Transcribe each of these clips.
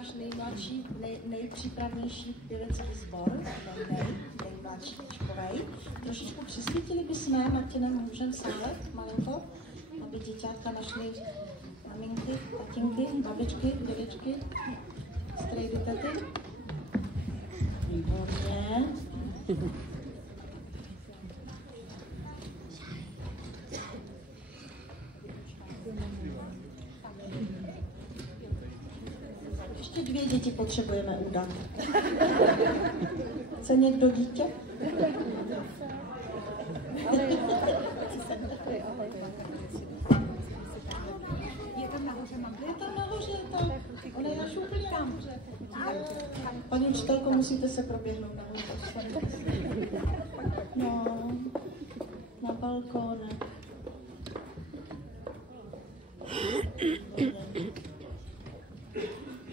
náš nejmladší, nejpřípravnější pěvecký sbor, nejmladší školej. Trošičku přisvítili bychom Martinem můžem sále, malinko, aby děťátka našli maminky, tatinky, babičky, dědečky, strejdy, tety. Výborně. Ještě 2 děti potřebujeme udat. Chce někdo dítě? Je tam nahoře, mám. Je tam nahoře, ona je až úplně nahoře. Paní učitelko, musíte se proběhnout nahoře. No, na balkóne.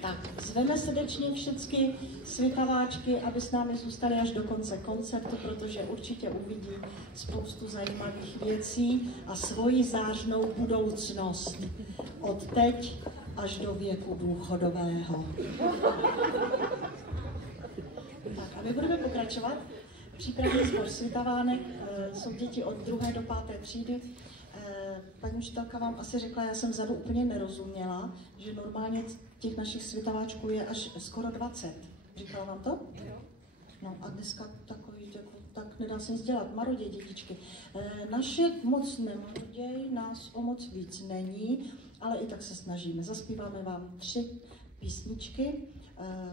Tak, zveme srdečně všechny světaváčky, aby s námi zůstali až do konce koncertu, protože určitě uvidí spoustu zajímavých věcí a svoji zářnou budoucnost od teď až do věku důchodového. Tak a my budeme pokračovat. Přípravný sbor Svitavánek, jsou děti od 2. do 5. třídy. Paní učitelka vám asi řekla, já jsem vzadu úplně nerozuměla, že normálně těch našich svitaváčků je až skoro 20. Říkala vám to? No a dneska takový, tak nedá se nic dělat. Marodě, dětičky. Naše moc nemaroděj, nás o moc víc není, ale i tak se snažíme. Zaspíváme vám 3 písničky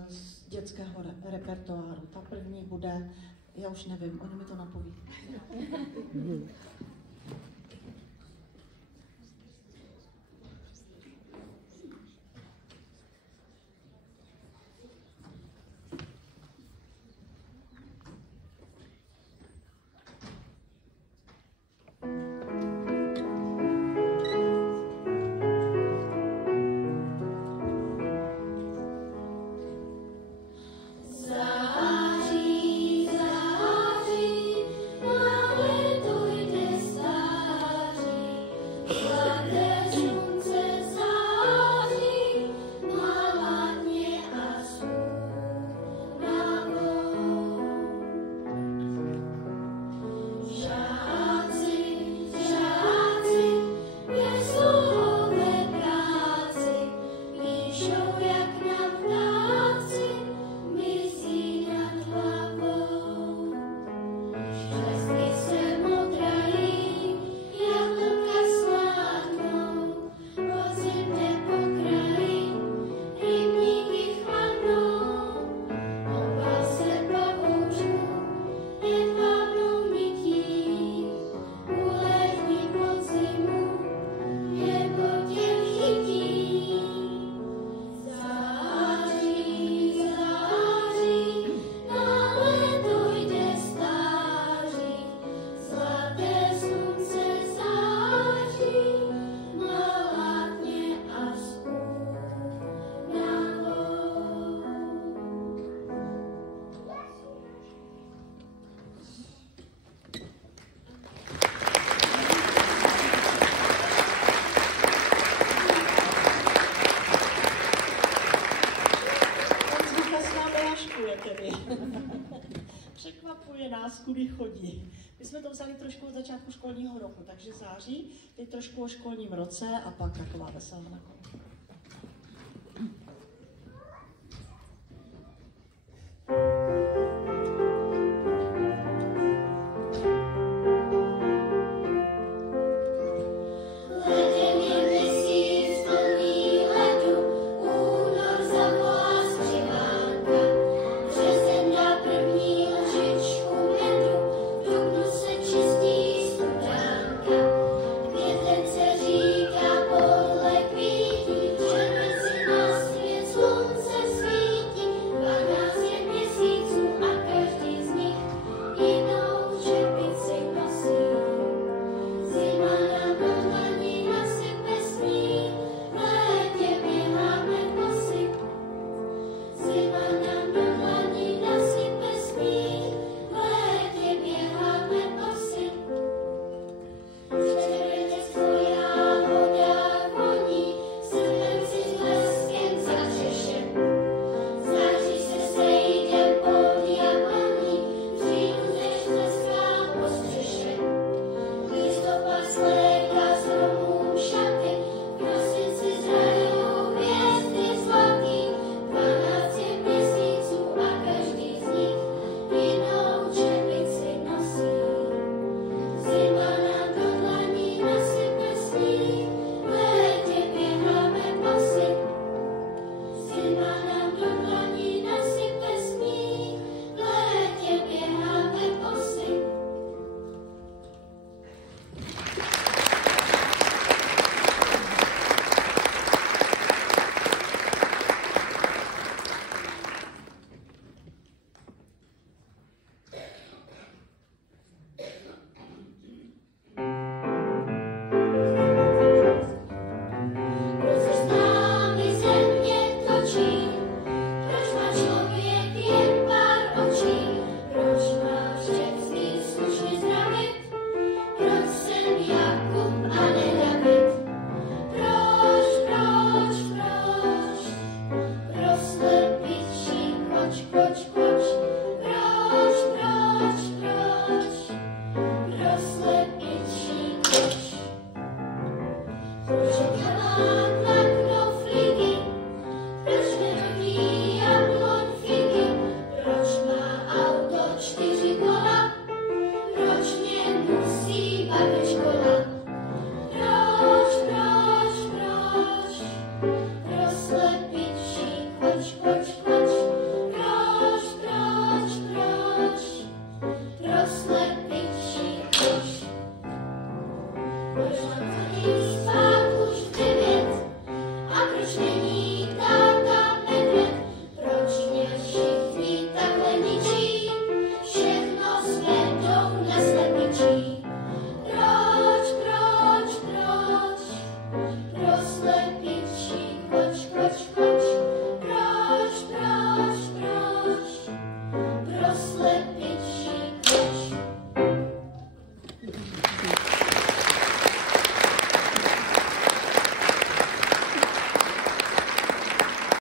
z dětského repertoáru. Ta první bude, já už nevím, oni mi to napoví. Překvapuje nás, kudy chodí. My jsme to vzali trošku od začátku školního roku, takže září, teď trošku o školním roce a pak taková veselá nakonec.